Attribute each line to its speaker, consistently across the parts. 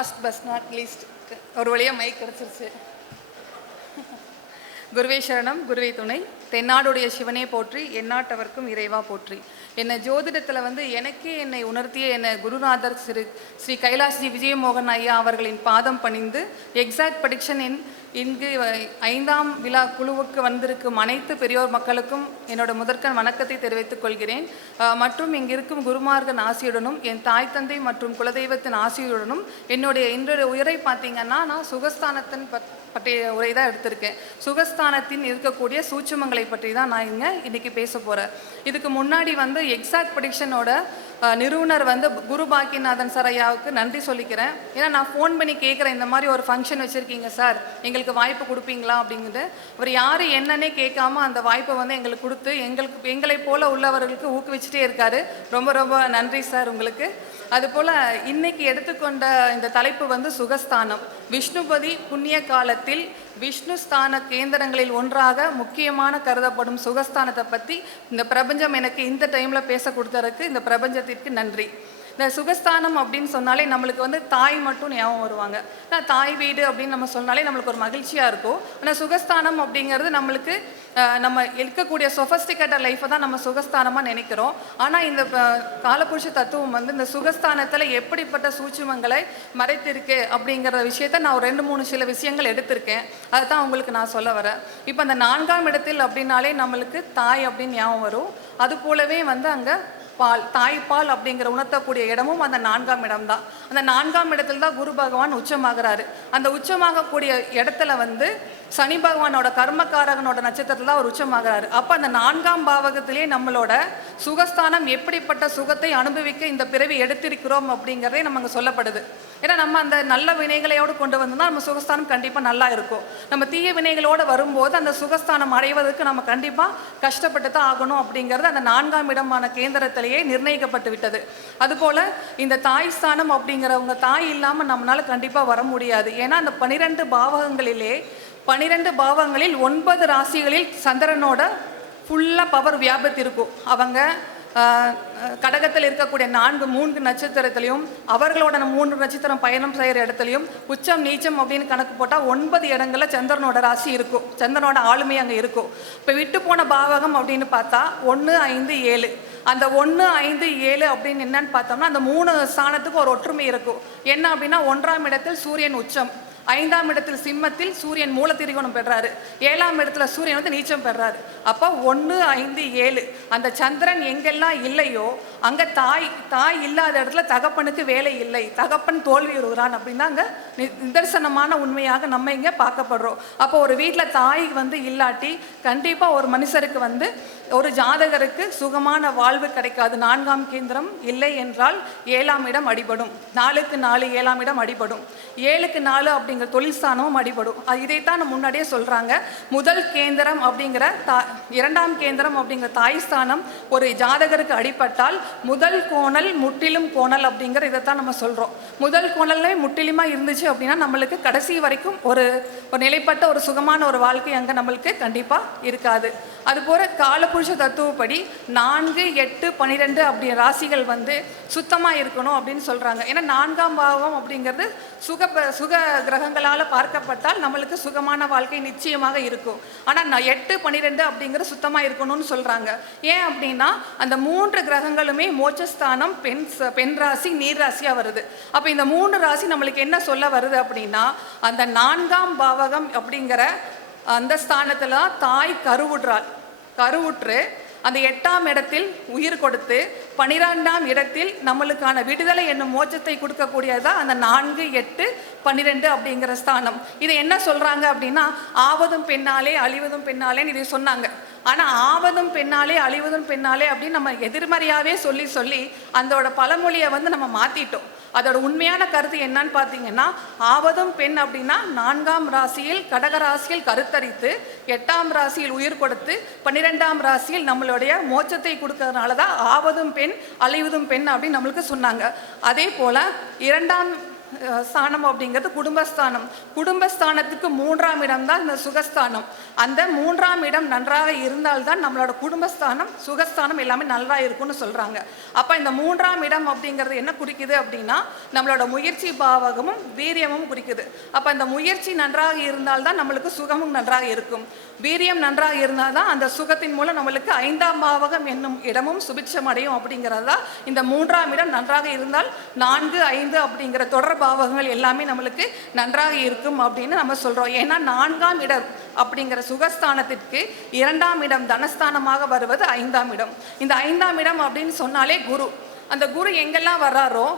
Speaker 1: Last bus not least ஒரு வழியாக mic கிடச்சிருச்சு. குருவே சரணம் குருவே துணை. தென்னாடுடைய சிவனே போற்றி எந்நாட்டவர்க்கும் இறைவா போற்றி. என்னை ஜோதிடத்தில் வந்து எனக்கே என்னை உணர்த்திய என்னை குருநாதர் ஸ்ரீ ஸ்ரீ கைலாஷ்ஜி விஜயமோகன் ஐயா அவர்களின் பாதம் பணிந்து எக்ஸாக்ட் ப்ரடிக்ஷன் இன் இங்கு ஐந்தாம் விழா குழுவுக்கு வந்திருக்கும் அனைத்து பெரியோர் மக்களுக்கும் என்னோட முதற்கண் வணக்கத்தை தெரிவித்துக் கொள்கிறேன். மற்றும் இங்கிருக்கும் குருமார்கன் ஆசியுடனும் என் தாய் தந்தை மற்றும் குலதெய்வத்தின் ஆசியுடனும் என்னுடைய இன்றைய உயரை பார்த்தீங்கன்னா நான் சுகஸ்தானத்தின் பத் பற்றிய உரை தான் எடுத்திருக்கேன். சுகஸ்தானத்தின் இருக்கக்கூடிய சூட்சமங்களை பற்றி தான் நான் இங்கே இன்றைக்கி பேச போகிறேன் இதுக்கு முன்னாடி வந்து எக்ஸாக்ட் ப்ரடிக்ஷனோட நிறுவனர் வந்து குரு பாக்கியநாதன் சார் ஐயாவுக்கு நன்றி சொல்லிக்கிறேன். ஏன்னா நான் ஃபோன் பண்ணி கேட்குறேன் இந்த மாதிரி ஒரு ஃபங்க்ஷன் வச்சுருக்கீங்க சார். எங்களுக்கு எங்களுக்கு வாய்ப்பு கொடுப்பீங்களா அப்படிங்குது. அவர் யார் என்னன்னே கேட்காம அந்த வாய்ப்பை வந்து எங்களுக்கு கொடுத்து எங்களுக்கு எங்களை போல உள்ளவர்களுக்கு ஊக்குவிச்சுட்டே இருக்காரு. ரொம்ப ரொம்ப நன்றி சார் உங்களுக்கு. அதுபோல் இன்னைக்கு எடுத்துக்கொண்ட இந்த தலைப்பு வந்து சுகஸ்தானம். விஷ்ணுபதி புண்ணிய காலத்தில் விஷ்ணு ஸ்தான கேந்திரங்களில் ஒன்றாக முக்கியமான கருதப்படும் சுகஸ்தானத்தை பற்றி இந்த பிரபஞ்சம் எனக்கு இந்த டைமில் பேச கொடுத்ததுக்கு இந்த பிரபஞ்சத்திற்கு நன்றி. இந்த சுகஸ்தானம் அப்படின்னு சொன்னாலே நம்மளுக்கு வந்து தாய் மட்டும் ஞாபகம் வருவாங்க. ஆனால் தாய் வீடு அப்படின்னு நம்ம சொன்னாலே நம்மளுக்கு ஒரு மகிழ்ச்சியாக இருக்கும். ஆனால் சுகஸ்தானம் அப்படிங்கிறது நம்மளுக்கு நம்ம இருக்கக்கூடிய சொஃபஸ்டிகேட்டட் லைஃப்பை தான் நம்ம சுகஸ்தானமாக நினைக்கிறோம். ஆனால் இந்த அஹ், காலபுருஷ தத்துவம் வந்து இந்த சுகஸ்தானத்தில் எப்படிப்பட்ட சூட்சுமங்களை மறைத்திருக்கு அப்படிங்கிற விஷயத்த நான் ஒரு ரெண்டு மூணு சில விஷயங்கள் எடுத்திருக்கேன். அதை தான் உங்களுக்கு நான் சொல்ல வரேன். இப்போ அந்த நான்காம் இடத்தில் அப்படின்னாலே நம்மளுக்கு தாய் அப்படின்னு ஞாபகம் வரும். அது போலவே வந்து அங்கே பால் தாய்ப்பால் அப்படிங்கிற உணர்த்தக்கூடிய இடமும் அந்த நான்காம் இடம் தான் அந்த நான்காம் இடத்துல தான் குரு பகவான் உச்சமாகிறாரு. அந்த உச்சமாகக்கூடிய இடத்துல வந்து சனி பகவானோட கர்மக்காரகனோட நட்சத்திரத்தில் தான் அவர் உச்சமாகிறாரு. அப்போ அந்த நான்காம் பாவகத்திலே நம்மளோட சுகஸ்தானம் எப்படிப்பட்ட சுகத்தை அனுபவிக்க இந்த பிறவி எடுத்திருக்கிறோம் அப்படிங்கிறதே நம்ம அங்கே சொல்லப்படுது. ஏன்னா நம்ம அந்த நல்ல வினைகளையோடு கொண்டு வந்தோம்னா நம்ம சுகஸ்தானம் கண்டிப்பாக நல்லா இருக்கும். நம்ம தீய வினைகளோடு வரும்போது அந்த சுகஸ்தானம் அடைவதற்கு நம்ம கண்டிப்பாக கஷ்டப்பட்டு தான் ஆகணும் அப்படிங்கிறது அந்த நான்காம் இடமான கேந்திரத்திலேயே நிர்ணயிக்கப்பட்டு விட்டது. அதுபோல் இந்த தாய் ஸ்தானம் அப்படிங்கிறவங்க தாய் இல்லாமல் நம்மளால் கண்டிப்பாக வர முடியாது. ஏன்னா அந்த பனிரெண்டு பாவகங்களிலே பன்னிரெண்டு பாவங்களில் ஒன்பது ராசிகளில் சந்திரனோட ஃபுல்லாக பவர் வியாபித்திருக்கும். அவங்க கடகத்தில் இருக்கக்கூடிய நான்கு மூன்று நட்சத்திரத்திலையும் அவர்களோட மூன்று நட்சத்திரம் பயணம் செய்கிற இடத்துலையும் உச்சம் நீச்சம் அப்படின்னு கணக்கு போட்டால் ஒன்பது இடங்களில் சந்திரனோட ராசி இருக்கும். சந்திரனோட ஆளுமை அங்கே இருக்கும். இப்போ விட்டு போன பாவகம் அப்படின்னு பார்த்தா ஒன்று ஐந்து ஏழு. அந்த ஒன்று ஐந்து ஏழு அப்படின்னு என்னன்னு பார்த்தோம்னா அந்த மூணு ஸ்தானத்துக்கு ஒரு ஒற்றுமை இருக்கும். என்ன அப்படின்னா ஒன்றாம் இடத்தில் சூரியன் உச்சம். ஐந்தாம் இடத்தில் சிம்மத்தில் சூரியன் மூலத்திரிகோணம் பெறாரு. ஏழாம் இடத்துல சூரியன் வந்து நீச்சம் பெறாரு. அப்போ ஒன்று ஐந்து ஏழு. அந்த சந்திரன் எங்கெல்லாம் இல்லையோ அங்கே தாய் தாய் இல்லாத இடத்துல தகப்பனுக்கு வேலை இல்லை. தகப்பன் தோல்வி வருகிறான் அப்படின்னா அங்கே நிதர்சனமான உண்மையாக நம்ம இங்கே பார்க்கப்படுறோம். அப்போ ஒரு வீட்டில் தாய் வந்து இல்லாட்டி கண்டிப்பாக ஒரு மனுஷருக்கு வந்து ஒரு ஜாதகருக்கு சுகமான வாழ்வு கிடைக்காது. நான்காம் கேந்திரம் இல்லை என்றால் ஏழாம் இடம் அடிபடும். நாலுக்கு நாலு ஏழாம் இடம் அடிபடும். ஏழுக்கு நாலு அப்படிங்கிற தொழிற்சானமும் அடிபடும். அது இதைத்தான் நம்ம முன்னாடியே சொல்கிறாங்க முதல் கேந்திரம் அப்படிங்கிற தா இரண்டாம் கேந்திரம் அப்படிங்கிற தாய்ஸ்தானம் ஒரு ஜாதகருக்கு அடிபட்டால் முதல் கோணல் முற்றிலும் கோணல் அப்படிங்கிற இதைத்தான் நம்ம சொல்கிறோம் முதல் கோணல்லே முற்றிலுமாக இருந்துச்சு அப்படின்னா நம்மளுக்கு கடைசி வரைக்கும் ஒரு ஒரு நிலைப்பட்ட ஒரு சுகமான ஒரு வாழ்க்கை அங்கே நம்மளுக்கு கண்டிப்பாக இருக்காது. அதுபோல் காலபுருஷ தத்துவப்படி நான்கு எட்டு பன்னிரெண்டு அப்படி ராசிகள் வந்து சுத்தமாக இருக்கணும் அப்படின்னு சொல்கிறாங்க ஏன்னா நான்காம் பாவம் அப்படிங்கிறது சுக சுக கிரகங்களால் பார்க்கப்பட்டால் நம்மளுக்கு சுகமான வாழ்க்கை நிச்சயமாக இருக்கும். ஆனால் எட்டு பன்னிரெண்டு அப்படிங்கிறது சுத்தமாக இருக்கணும்னு சொல்கிறாங்க ஏன் அப்படின்னா அந்த மூன்று கிரகங்களுமே மோட்சஸ்தானம் பெண் பெண் ராசி நீர் ராசியாக வருது. அப்போ இந்த மூன்று ராசி நம்மளுக்கு என்ன சொல்ல வருது அப்படின்னா அந்த நான்காம் பாவகம் அப்படிங்கிற அந்த ஸ்தானத்தில் தான் தாய் கருவுற்றாள். கருவுற்று அந்த எட்டாம் இடத்தில் உயிர் கொடுத்து பனிரெண்டாம் இடத்தில் நம்மளுக்கான விடுதலை என்னும் மோட்சத்தை கொடுக்கக்கூடியதான் அந்த நான்கு எட்டு பன்னிரெண்டு அப்படிங்கிற ஸ்தானம். இதை என்ன சொல்கிறாங்க அப்படின்னா ஆவதும் பெண்ணாலே அழிவதும் பெண்ணாலேன்னு இதை சொன்னாங்க. ஆனால் ஆவதும் பெண்ணாலே அழிவதும் பெண்ணாலே அப்படின்னு நம்ம எதிர்மறையாகவே சொல்லி சொல்லி அதோட பழமொழியை வந்து நம்ம மாற்றிட்டோம் அதோட உண்மையான கருத்து என்னன்னு பார்த்தீங்கன்னா ஆவதும் பெண் அப்படின்னா நான்காம் ராசியில் கடக ராசியில் கருத்தரித்து எட்டாம் ராசியில் உயிர் கொடுத்து பன்னிரெண்டாம் ராசியில் நம்மளுடைய மோட்சத்தை கொடுக்கறதுனால தான் ஆவதும் பெண் அழிவதும் பெண் அப்படின்னு நம்மளுக்கு சொன்னாங்க. அதே போல் இரண்டாம் ஸ்தானம் அப்படிங்கிறது குடும்பஸ்தானம். குடும்பஸ்தானத்துக்கு மூன்றாம் இடம் தான் இந்த சுகஸ்தானம். அந்த மூன்றாம் இடம் நன்றாக இருந்தால்தான் நம்மளோட குடும்பஸ்தானம் சுகஸ்தானம் எல்லாமே நல்லா இருக்கும்னு சொல்றாங்க. அப்ப இந்த மூன்றாம் இடம் அப்படிங்கிறது என்ன குறிக்குது அப்படின்னா நம்மளோட முயற்சி பாவகமும் வீரியமும் குறிக்குது. அப்ப அந்த முயற்சி நன்றாக இருந்தால்தான் நம்மளுக்கு சுகமும் நன்றாக இருக்கும். வீரியம் நன்றாக இருந்தால் தான் அந்த சுகத்தின் மூலம் நம்மளுக்கு ஐந்தாம் பாவகம் என்னும் இடமும் சுபிட்சம் அடையும் அப்படிங்கிறதா இந்த மூன்றாம் இடம் நன்றாக இருந்தால் நான்கு ஐந்து அப்படிங்கிற தொடர்பு பாவகங்கள் எல்லாமே நம்மளுக்கு நன்றாக இருக்கும் அப்படின்னு நம்ம சொல்றோம். ஏன்னா நான்காம் இடம் அப்படிங்கிற சுகஸ்தானத்திற்கு இரண்டாம் இடம் தனஸ்தானமாக வருவது ஐந்தாம் இடம். இந்த ஐந்தாம் இடம் அப்படின்னு சொன்னாலே குரு. அந்த குரு எங்கெல்லாம் வர்றாரோ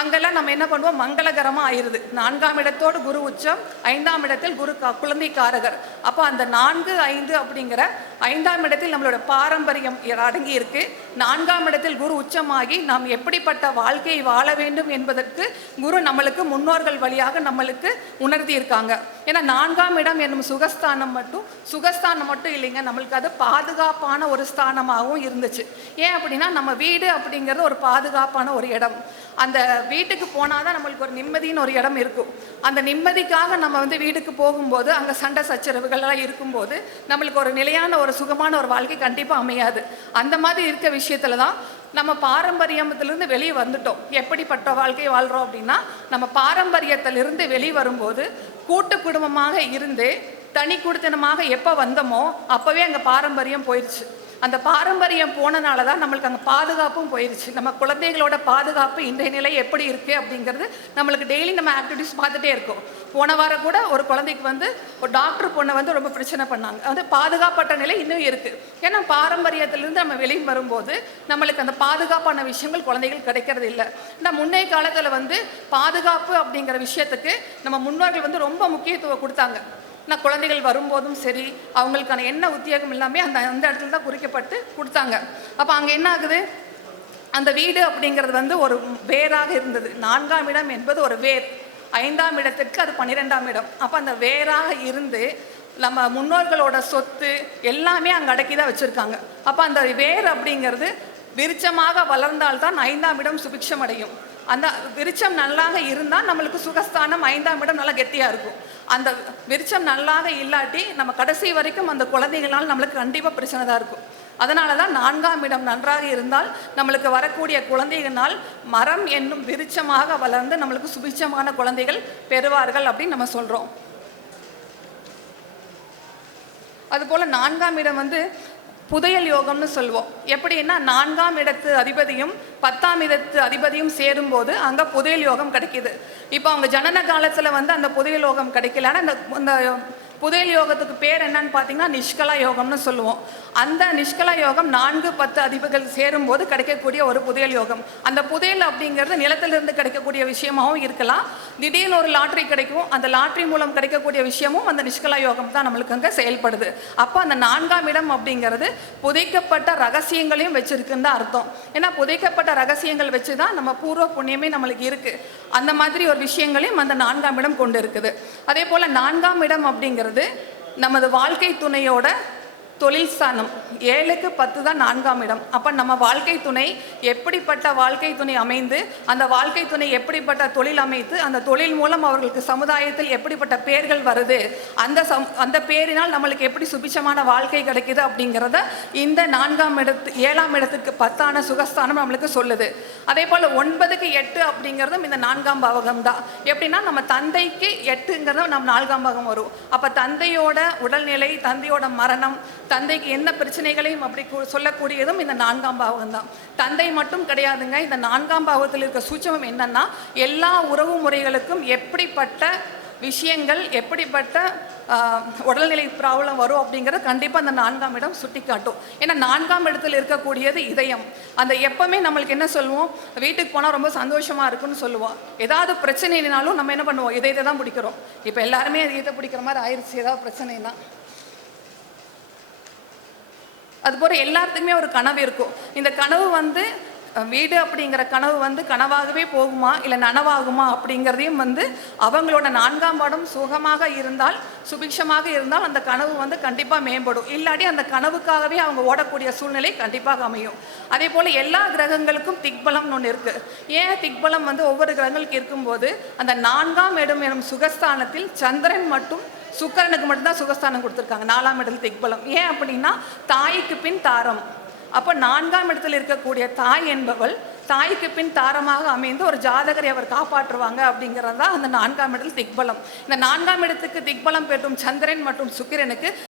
Speaker 1: அங்கெல்லாம் நம்ம என்ன பண்ணுவோம்? மங்களகரமா ஆயிருது. நான்காம் இடத்தோடு குரு உச்சம் ஐந்தாம் இடத்தில் குரு குழந்தை காரகர் அப்போ அந்த நான்கு ஐந்து அப்படிங்கிற ஐந்தாம் இடத்தில் நம்மளோட பாரம்பரியம் அடங்கி இருக்கு நான்காம் இடத்தில் குரு உச்சமாகி நாம் எப்படிப்பட்ட வாழ்க்கையை வாழ வேண்டும் என்பதற்கு குரு நம்மளுக்கு முன்னோர்கள் வழியாக நம்மளுக்கு உணர்த்தி இருக்காங்க ஏன்னா நான்காம் இடம் என்னும் சுகஸ்தானம் மட்டும் சுகஸ்தானம் மட்டும் இல்லைங்க நம்மளுக்கு அது பாதுகாப்பான ஒரு ஸ்தானமாகவும் இருந்துச்சு. ஏன் அப்படின்னா நம்ம வீடு அப்படிங்கிறது ஒரு பாதுகாப்பான ஒரு இடம். அந்த வீட்டுக்கு போனால் தான் நம்மளுக்கு ஒரு நிம்மதின்னு ஒரு இடம் இருக்கும். அந்த நிம்மதிக்காக நம்ம வந்து வீட்டுக்கு போகும்போது அங்கே சண்டை சச்சரவுகள்லாம் இருக்கும்போது நம்மளுக்கு ஒரு நிலையான ஒரு சுகமான ஒரு வாழ்க்கை கண்டிப்பாக அமையாது. அந்த மாதிரி இருக்க விஷயத்துல தான் நம்ம பாரம்பரியத்திலிருந்து வெளியே வந்துட்டோம். எப்படிப்பட்ட வாழ்க்கை வாழ்கிறோம் அப்படின்னா நம்ம பாரம்பரியத்திலிருந்து வெளியே வரும்போது கூட்டு குடும்பமாக இருந்து தனி குடித்தனமாக எப்போ வந்தோமோ அப்போவே அங்கே பாரம்பரியம் போயிடுச்சு அந்த பாரம்பரியம் போனனால தான் நம்மளுக்கு அங்கே பாதுகாப்பும் போயிடுச்சு நம்ம குழந்தைகளோட பாதுகாப்பு இன்றைய நிலை எப்படி இருக்குது அப்படிங்கிறது நம்மளுக்கு டெய்லி நம்ம ஆக்டிவிட்டிஸ் பார்த்துட்டே இருக்கோம். போன வாரம் கூட ஒரு குழந்தைக்கு வந்து ஒரு டாக்டர் பொண்ணை வந்து ரொம்ப பிரச்சனை பண்ணாங்க. அது பாதுகாப்பட்ட நிலை இன்னும் இருக்குது ஏன்னா பாரம்பரியத்திலிருந்து நம்ம வெளியே வரும்போது நம்மளுக்கு அந்த பாதுகாப்பான விஷயங்கள் குழந்தைகள் கிடைக்கிறது இல்லை. இந்த முன்னைய காலத்தில் வந்து பாதுகாப்பு அப்படிங்கிற விஷயத்துக்கு நம்ம முன்னோர்கள் வந்து ரொம்ப முக்கியத்துவம் கொடுத்தாங்க. நான் குழந்தைகள் வரும்போதும் சரி அவங்களுக்கான என்ன உத்தியோகம் எல்லாமே அந்த அந்த இடத்துல தான் குறிக்கப்பட்டு கொடுத்தாங்க. அப்போ அங்கே என்ன ஆகுது? அந்த வீடு அப்படிங்கிறது வந்து ஒரு வேராக இருந்தது. நான்காம் இடம் என்பது ஒரு வேர். ஐந்தாம் இடத்திற்கு அது பன்னிரெண்டாம் இடம். அப்போ அந்த வேராக இருந்து நம்ம முன்னோர்களோட சொத்து எல்லாமே அங்கே அடக்கி தான் வச்சுருக்காங்க. அப்போ அந்த வேர் அப்படிங்கிறது விருச்சமாக வளர்ந்தால்தான் ஐந்தாம் இடம் சுபிக்ஷம் அடையும் அந்த விருச்சம் நல்லாக இருந்தால் நம்மளுக்கு சுகஸ்தானம் ஐந்தாம் இடம் நல்லா கெட்டியாக இருக்கும். அந்த விருச்சம் நல்லாக இல்லாட்டி நம்ம கடைசி வரைக்கும் அந்த குழந்தைகளால் நம்மளுக்கு கண்டிப்பாக பிரச்சனை தான் இருக்கும். அதனால தான் நான்காம் இடம் நன்றாக இருந்தால் நம்மளுக்கு வரக்கூடிய குழந்தைகளால் மரம் என்னும் விருச்சமாக வளர்ந்து நம்மளுக்கு சுபிச்சமான குழந்தைகள் பெறுவார்கள் அப்படின்னு நம்ம சொல்கிறோம் அதுபோல் நான்காம் இடம் வந்து புதையல் யோகம்னு சொல்லுவோம் எப்படின்னா நான்காம் இடத்து அதிபதியும் பத்தாம் இடத்து அதிபதியும் சேரும்போது அங்கே புதையல் யோகம் கிடைக்கிது. இப்போ அவங்க ஜனன காலத்தில் வந்து அந்த புதிய லோகம் கிடைக்கல அந்த அந்த புதையல் யோகத்துக்கு பேர் என்னன்னு பார்த்தீங்கன்னா நிஷ்கலா யோகம்னு சொல்லுவோம். அந்த நிஷ்கலா யோகம் நான்கு பத்து அதிபர்கள் சேரும்போது கிடைக்கக்கூடிய ஒரு புதையல் யோகம். அந்த புதையல் அப்படிங்கிறது நிலத்திலிருந்து கிடைக்கக்கூடிய விஷயமாகவும் இருக்கலாம். திடீர்னு ஒரு லாட்ரி கிடைக்கும். அந்த லாட்ரி மூலம் கிடைக்கக்கூடிய விஷயமும் அந்த நிஷ்கலா யோகம் தான் நம்மளுக்கு அங்கே செயல்படுது. அப்போ அந்த நான்காம் இடம் அப்படிங்கிறது புதைக்கப்பட்ட ரகசியங்களையும் வச்சிருக்குன்னு தான் அர்த்தம். ஏன்னா புதைக்கப்பட்ட ரகசியங்கள் வச்சு தான் நம்ம பூர்வ புண்ணியமே நம்மளுக்கு இருக்குது அந்த மாதிரி ஒரு விஷயங்களையும் அந்த நான்காம் இடம் கொண்டு இருக்குது. அதே போல் நான்காம் இடம் அப்படிங்கிறது நமது வாழ்க்கை துணையோட தொழில் ஸ்தானம் ஏழுக்கு பத்து தான் நான்காம் இடம். அப்போ நம்ம வாழ்க்கை துணை எப்படிப்பட்ட வாழ்க்கை துணை அமைந்து அந்த வாழ்க்கை துணை எப்படிப்பட்ட தொழில் அமைத்து அந்த தொழில் மூலம் அவர்களுக்கு சமுதாயத்தில் எப்படிப்பட்ட பேர்கள் வருது அந்த சம் அந்த பேரினால் நம்மளுக்கு எப்படி சுபிச்சமான வாழ்க்கை கிடைக்குது அப்படிங்கிறத இந்த நான்காம் இடத்து ஏழாம் இடத்துக்கு பத்தான சுகஸ்தானம் நம்மளுக்கு சொல்லுது. அதே போல் ஒன்பதுக்கு எட்டு அப்படிங்கிறதும் இந்த நான்காம் பாவகம் தான் எப்படின்னா நம்ம தந்தைக்கு எட்டுங்கிறதும் நம்ம நான்காம் பாகம் வரும். அப்போ தந்தையோட உடல்நிலை தந்தையோட மரணம் தந்தைக்கு என்ன பிரச்சனைகளையும் அப்படி சொல்லக்கூடியதும் இந்த நான்காம் பாவகம் தான் தந்தை மட்டும் கிடையாதுங்க. இந்த நான்காம் பாவத்தில் இருக்க சூச்சமம் என்னன்னா எல்லா உறவு முறைகளுக்கும் எப்படிப்பட்ட விஷயங்கள் எப்படிப்பட்ட உடல்நிலை ப்ராப்ளம் வரும் அப்படிங்கிறத கண்டிப்பாக அந்த நான்காம் இடம் சுட்டி காட்டும் ஏன்னா நான்காம் இடத்துல இருக்கக்கூடியது இதயம். அந்த எப்பவுமே நம்மளுக்கு என்ன சொல்லுவோம்? வீட்டுக்கு போனால் ரொம்ப சந்தோஷமாக இருக்குன்னு சொல்லுவோம். ஏதாவது பிரச்சனைனாலும் நம்ம என்ன பண்ணுவோம்? இதயத்தை தான் பிடிக்கிறோம். இப்போ எல்லாருமே இதயத்தை பிடிக்கிற மாதிரி ஆயிடுச்சு ஏதாவது பிரச்சனைனா அதுபோல் எல்லாத்துக்குமே ஒரு கனவு இருக்கும். இந்த கனவு வந்து வீடு அப்படிங்கிற கனவு வந்து கனவாகவே போகுமா இல்லை நனவாகுமா அப்படிங்கிறதையும் வந்து அவங்களோட நான்காம் பாடம் சுகமாக இருந்தால் சுபிக்ஷமாக இருந்தால் அந்த கனவு வந்து கண்டிப்பாக மேம்படும். இல்லாட்டி அந்த கனவுக்காகவே அவங்க ஓடக்கூடிய சூழ்நிலை கண்டிப்பாக அமையும். அதே போல் எல்லா கிரகங்களுக்கும் திக்பலம்னு ஒன்று இருக்குது ஏன் திக்பலம் வந்து ஒவ்வொரு கிரகங்களுக்கு இருக்கும்போது அந்த நான்காம் இடம் எனும் சுகஸ்தானத்தில் சந்திரன் மட்டும் சுக்கரனுக்கு மட்டும்தான் சுகஸ்தானம் கொடுத்துருக்காங்க. நாலாம் இடத்துல திக்பலம். ஏன் அப்படின்னா தாய்க்கு பின் தாரம். அப்போ நான்காம் இடத்தில் இருக்கக்கூடிய தாய் என்பவள் தாய்க்கு பின் தாரமாக அமைந்து ஒரு ஜாதகரை அவர் காப்பாற்றுவாங்க அப்படிங்கிறது தான் அந்த நான்காம் இடத்தில் திக்பலம். இந்த நான்காம் இடத்துக்கு திக்பலம் பெற்றும் சந்திரன் மற்றும் சுக்கிரனுக்கு